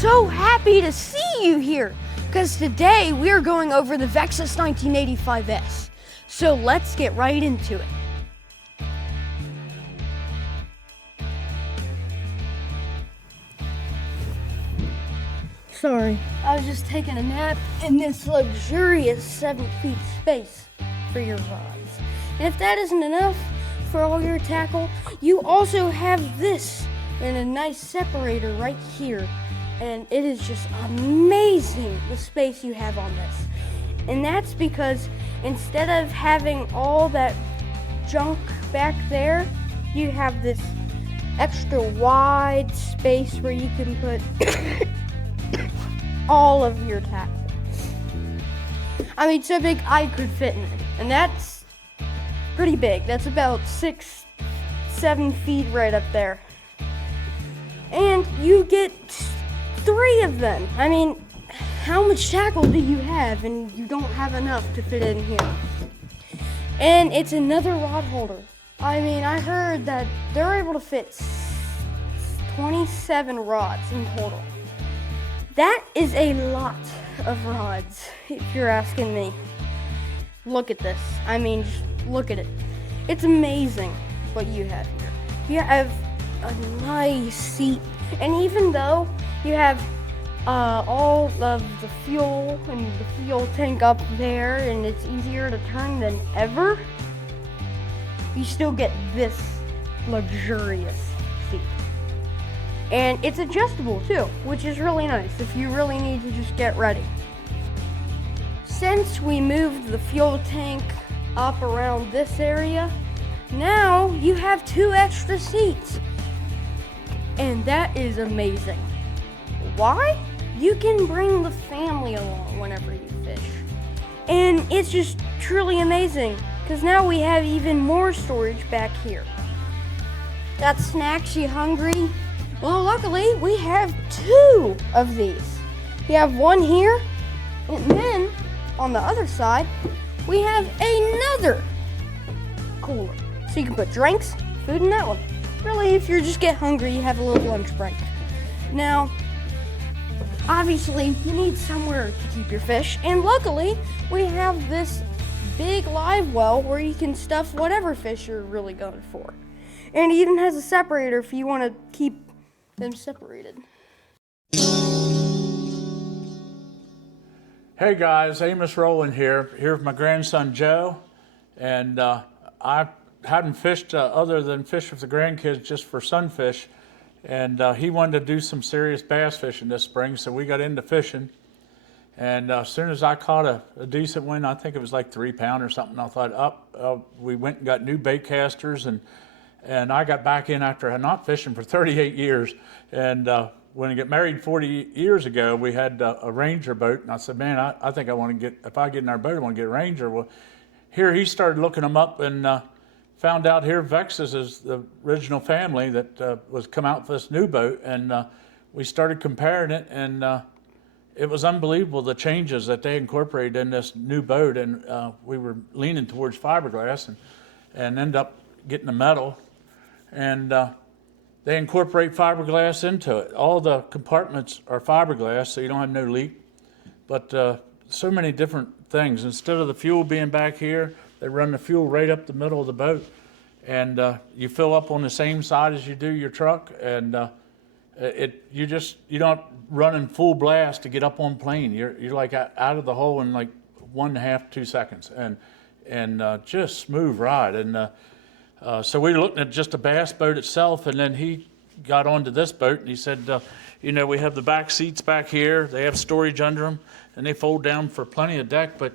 so happy to see you here, because today we are going over the Vexus 1985S. So let's get right into it. Sorry, I was just taking a nap in this luxurious 7-feet space for your rods. And if that isn't enough for all your tackle, you also have this and a nice separator right here. And it is just amazing the space you have on this. And that's because instead of having all that junk back there, you have this extra wide space where you can put all of your tackle. I mean, so big I could fit in it. And that's pretty big. That's about 6-7 feet right up there. And you get 3 of them. I mean, how much tackle do you have? And you don't have enough to fit in here. And it's another rod holder. I mean, I heard that they're able to fit 27 rods in total. That is a lot of rods, if you're asking me. Look at this. I mean, just look at it. It's amazing what you have here. You have a nice seat, and even though you have all of the fuel and the fuel tank up there, and it's easier to turn than ever, you still get this luxurious seat. And it's adjustable too, which is really nice if you really need to just get ready. Since we moved the fuel tank up around this area, now you have 2 extra seats. And that is amazing. Why? You can bring the family along whenever you fish. And it's just truly amazing, because now we have even more storage back here. Got snacks, you hungry? Well, luckily we have 2 of these. We have one here, and then on the other side, we have another cooler. So you can put drinks, food in that one. Really, if you just get hungry, you have a little lunch break. Now, obviously, you need somewhere to keep your fish, and luckily, we have this big live well where you can stuff whatever fish you're really going for. And it even has a separator if you want to keep them separated. Hey guys, Amos Rowland here with my grandson Joe, and I hadn't fished other than fish with the grandkids just for sunfish, and he wanted to do some serious bass fishing this spring, so we got into fishing. And as soon as I caught a decent one, I think it was like 3 pound or something, I thought, we went and got new bait casters, and I got back in after not fishing for 38 years. And when I got married 40 years ago, we had a Ranger boat, and I said, man, I think I want to get, if I get in our boat, I want to get a Ranger. Well, here he started looking them up and found out here Vexus is the original family that was come out for this new boat, and we started comparing it, and it was unbelievable the changes that they incorporated in this new boat, and we were leaning towards fiberglass and ended up getting a metal, and they incorporate fiberglass into it. All the compartments are fiberglass, so you don't have no leak, but so many different things. Instead of the fuel being back here, they run the fuel right up the middle of the boat, and you fill up on the same side as you do your truck, and you're not running full blast to get up on plane. You're like out of the hole in like 1.5 to 2 seconds, and just smooth ride. And so we were looking at just a bass boat itself, and then he got onto this boat, and he said, we have the back seats back here. They have storage under them, and they fold down for plenty of deck. But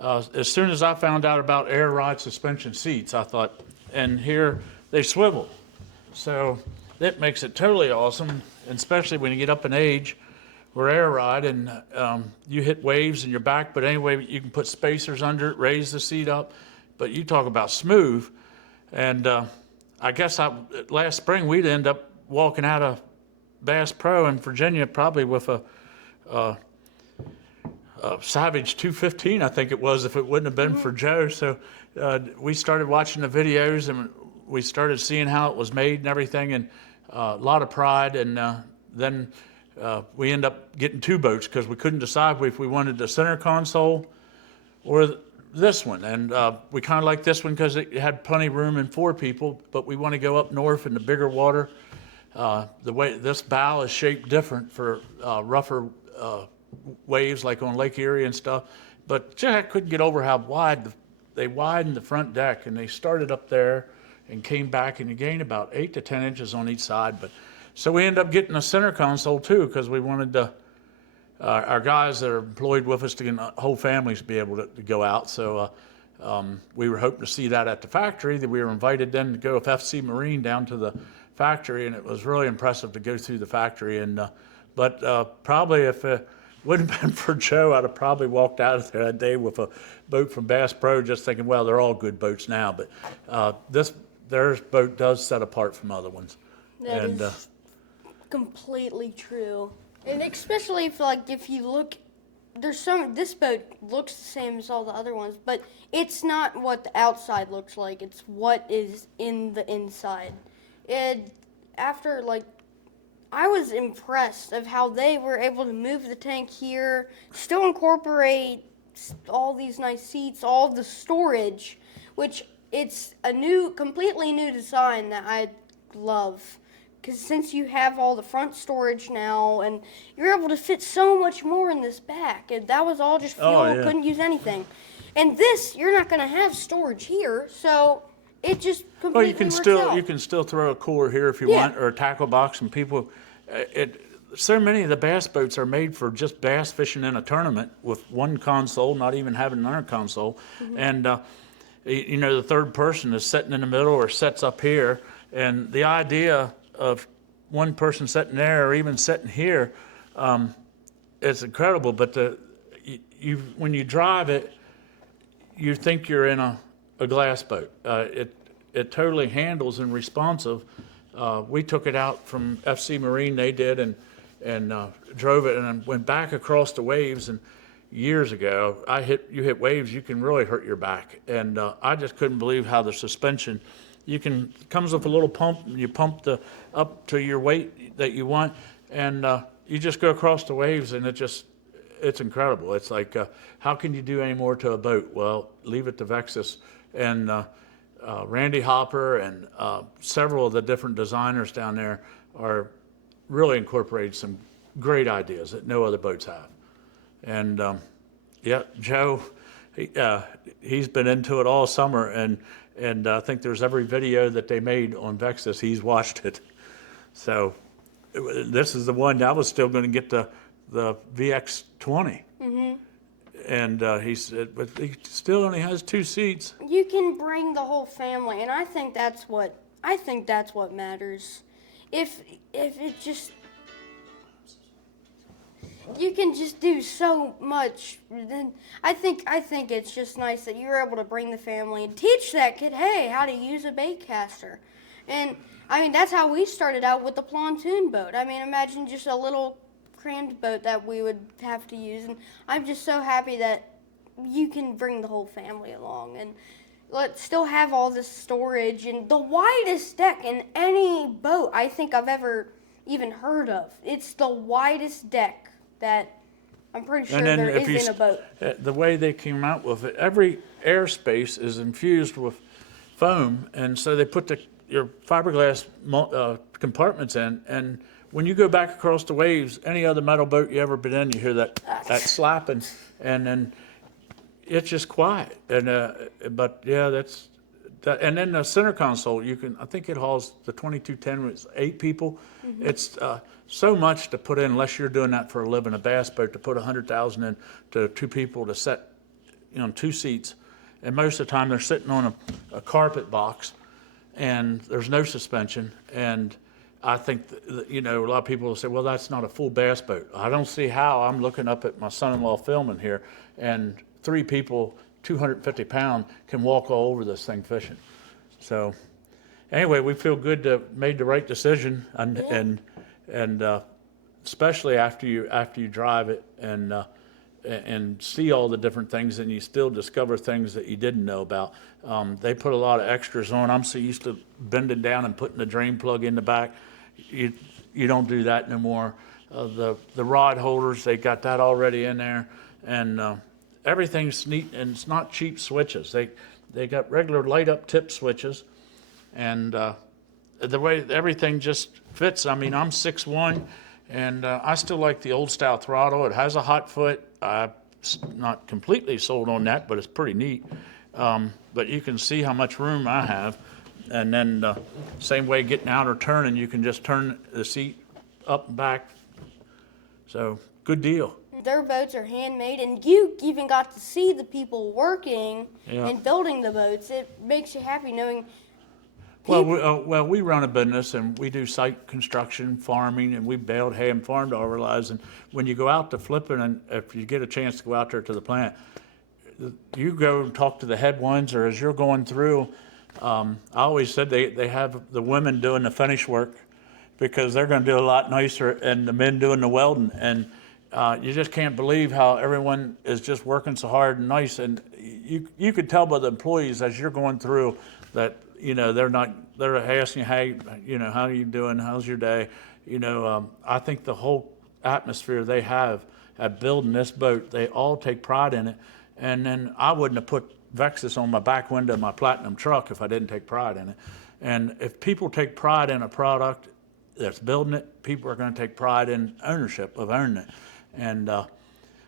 as soon as I found out about air ride suspension seats, I thought, and here they swivel. So that makes it totally awesome, and especially when you get up in age. We're air ride, and you hit waves in your back, but anyway, you can put spacers under it, raise the seat up. But you talk about smooth. And I guess last spring we'd end up walking out of Bass Pro in Virginia probably with a Savage 215, I think it was, if it wouldn't have been for Joe. So we started watching the videos, and we started seeing how it was made and everything, and a lot of pride. And then we end up getting 2 boats because we couldn't decide if we wanted the center console or this one. And we kind of like this one because it had plenty of room and 4 people, but we want to go up north in the bigger water. The way this bow is shaped different for rougher waves like on Lake Erie and stuff. But Jack couldn't get over how wide they widened the front deck, and they started up there and came back, and you gained about 8 to 10 inches on each side. But so we ended up getting a center console too because we wanted to, our guys that are employed with us to get whole families to be able to go out. So we were hoping to see that at the factory. That we were invited then to go with FC Marine down to the factory, and it was really impressive to go through the factory. And but probably if it wouldn't have been for Joe, I'd have probably walked out of there that day with a boat from Bass Pro, just thinking, well, they're all good boats now. But their boat does set apart from other ones. That is completely true. And especially if you look, this boat looks the same as all the other ones, but it's not what the outside looks like. It's what is in the inside. And I was impressed of how they were able to move the tank here, still incorporate all these nice seats, all the storage, which it's a completely new design that I love. Because since you have all the front storage now, and you're able to fit so much more in this back, and that was all just fuel, couldn't use anything. And this, you're not going to have storage here, so it just completely Well, you can still throw a cooler here if you want, or a tackle box, and people. So many of the bass boats are made for just bass fishing in a tournament with one console, not even having another console, and the third person is sitting in the middle or sits up here, and the idea of one person sitting there or even sitting here is incredible. But when you drive it, you think you're in a glass boat. It totally handles and responsive. We took it out from FC Marine, they did, and drove it and went back across the waves. And years ago, you hit waves, you can really hurt your back. And I just couldn't believe how the suspension, comes with a little pump, and you pump up to your weight that you want, and you just go across the waves, and it's incredible. It's like, how can you do any more to a boat? Well, leave it to Vexus. And Randy Hopper and several of the different designers down there are really incorporating some great ideas that no other boats have. And Joe, he's been into it all summer, and I think there's every video that they made on Vexus, he's watched it. So this is the one I was still going to get the VX20. And he said, but he still only has 2 seats. You can bring the whole family, and I think that's what matters. If it just, you can just do so much. Then I think it's just nice that you're able to bring the family and teach that kid, hey, how to use a bait caster. And I mean, that's how we started out with the pontoon boat. I mean, imagine just a little crammed boat that we would have to use, and I'm just so happy that you can bring the whole family along and let's still have all this storage and the widest deck in any boat I think I've ever even heard of. It's the widest deck that I'm pretty sure there is in a boat. The way they came out with it, every airspace is infused with foam, and so they put your fiberglass compartments in, and when you go back across the waves, any other metal boat you ever been in, you hear that slapping, and then it's just quiet. And but yeah, that's that. And then the center console, I think it hauls the 2210 with 8 people. It's so much to put in unless you're doing that for a living. A bass boat, to put 100,000 in to 2 people to set, 2 seats, and most of the time they're sitting on a carpet box, and there's no suspension. And I think a lot of people will say, well, that's not a full bass boat. I don't see how. I'm looking up at my son-in-law filming here, and 3 people, 250 pounds, can walk all over this thing fishing. So anyway, we feel good to made the right decision, and especially after you drive it and see all the different things, and you still discover things that you didn't know about. They put a lot of extras on. I'm so used to bending down and putting the drain plug in the back. You don't do that no more. the rod holders, they got that already in there, and everything's neat, and it's not cheap switches. They got regular light up tip switches, and the way everything just fits. I mean, I'm 6'1", and I still like the old style throttle. It has a hot foot. I'm not completely sold on that, but it's pretty neat. But you can see how much room I have. And then same way getting out or turning, you can just turn the seat up and back. So good deal. Their boats are handmade, and you even got to see the people working and building the boats. It makes you happy knowing. Well, we run a business, and we do site construction, farming, and we baled hay and farmed all our lives. And when you go out to flipping, and if you get a chance to go out there to the plant, you go and talk to the head ones, or as you're going through, I always said they have the women doing the finish work because they're going to do a lot nicer, and the men doing the welding. And you just can't believe how everyone is just working so hard and nice. And you could tell by the employees as you're going through that, they're asking you, hey, how are you doing? How's your day? I think the whole atmosphere they have at building this boat, they all take pride in it. And then I wouldn't have put vexus on my back window of my Platinum truck if I didn't take pride in it. And if people take pride in a product that's building it, people are going to take pride in ownership of owning it. And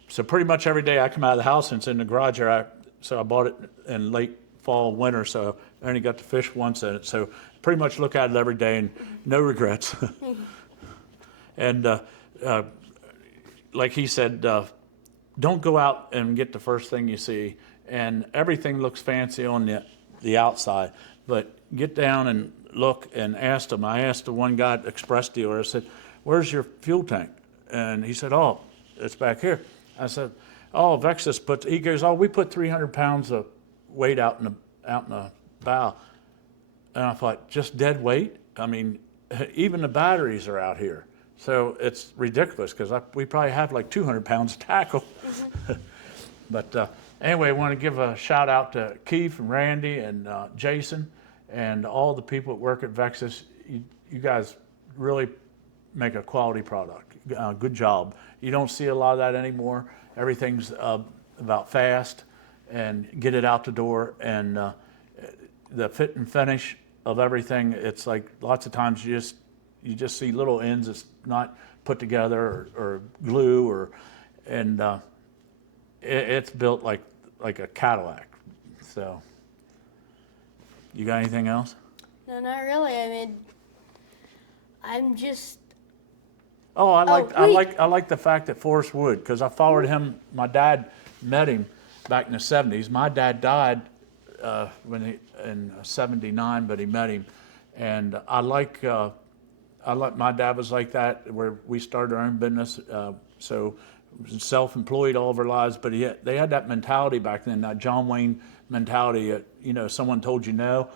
so pretty much every day I come out of the house and it's in the garage here. So I bought it in late fall, winter, so I only got to fish once in it. So pretty much look at it every day and no regrets. And like he said, don't go out and get the first thing you see. And everything looks fancy on the outside, but get down and look and ask them. I asked the one guy at Express dealer, I said, where's your fuel tank? And he said, oh, it's back here. I said, oh, Vexus puts, he goes, oh, we put 300 pounds of weight out in the bow. And I thought, just dead weight? I mean, even the batteries are out here. So it's ridiculous because we probably have like 200 pounds of tackle. Mm-hmm. But anyway, I want to give a shout out to Keith and Randy and Jason and all the people that work at Vexus. You guys really make a quality product. Good job. You don't see a lot of that anymore. Everything's about fast and get it out the door. And the fit and finish of everything, it's like lots of times you just see little ends that's not put together or glue and it's built like a Cadillac. So, you got anything else? No, not really. I mean, I'm just. Oh, I like the fact that Forrest Wood, because I followed him. My dad met him back in the '70s. My dad died in '79, but he met him, and I like my dad was like that, where we started our own business. So self-employed all of our lives, but they had that mentality back then, that John Wayne mentality. Someone told you no,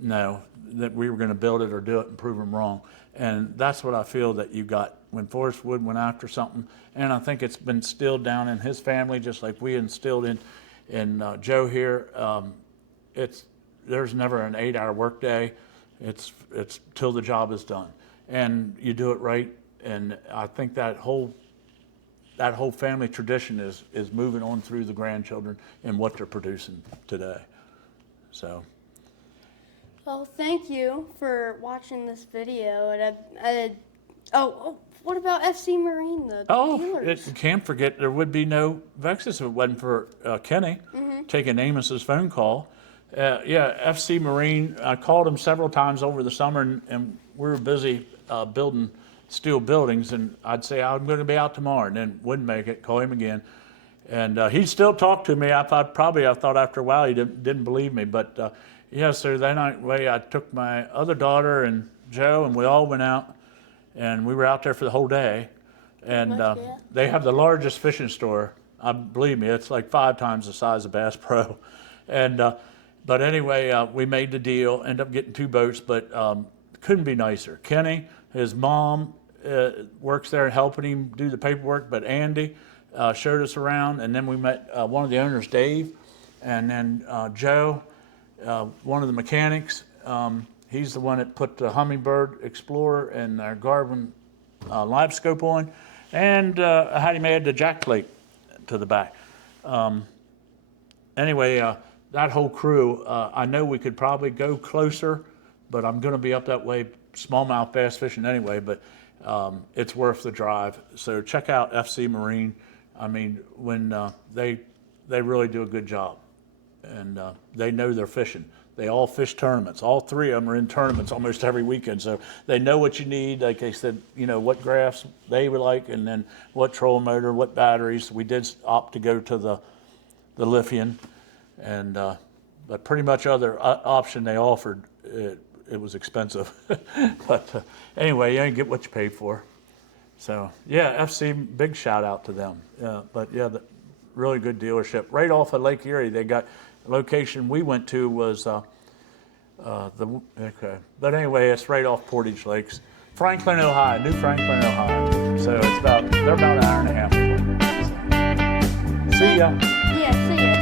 that we were going to build it or do it and prove them wrong. And that's what I feel that you got when Forrest Wood went after something. And I think it's been instilled down in his family, just like we instilled in Joe here. There's never an 8-hour workday. It's till the job is done, and you do it right. And I think that whole family tradition is moving on through the grandchildren and what they're producing today. So. Well, thank you for watching this video. And what about FC Marine, the dealers? You can't forget there would be no Vexus if it wasn't for Kenny taking Amos's phone call. FC Marine, I called him several times over the summer, and we were busy building steel buildings, and I'd say, I'm going to be out tomorrow, and then wouldn't make it, call him again. And he'd still talk to me. I thought after a while he didn't believe me, but so that night I took my other daughter and Joe, and we all went out, and we were out there for the whole day. And they have the largest fishing store. Believe me, it's like 5 times the size of Bass Pro. And but anyway, we made the deal, ended up getting 2 boats, but couldn't be nicer. Kenny, his mom works there helping him do the paperwork, but Andy showed us around, and then we met one of the owners, Dave, and then Joe, one of the mechanics. He's the one that put the Hummingbird Explorer and our Garvin live scope on, and I had him add the jack plate to the back. Anyway, that whole crew, I know we could probably go closer, but I'm going to be up that way, smallmouth bass fishing anyway, but it's worth the drive. So check out FC Marine. I mean, when they really do a good job, and they know they're fishing. They all fish tournaments. All three of them are in tournaments almost every weekend, so they know what you need. Like they said, what graphs they would like, and then what trolling motor, what batteries. We did opt to go to the lithium, and but pretty much other option they offered, it was expensive. But anyway, you ain't get what you paid for. So yeah, FC, big shout out to them. But yeah, really good dealership right off of Lake Erie. They got location we went to was but anyway, it's right off Portage Lakes, Franklin, Ohio, New Franklin, Ohio. So they're about an hour and a half away. So, see ya. Yeah, see ya.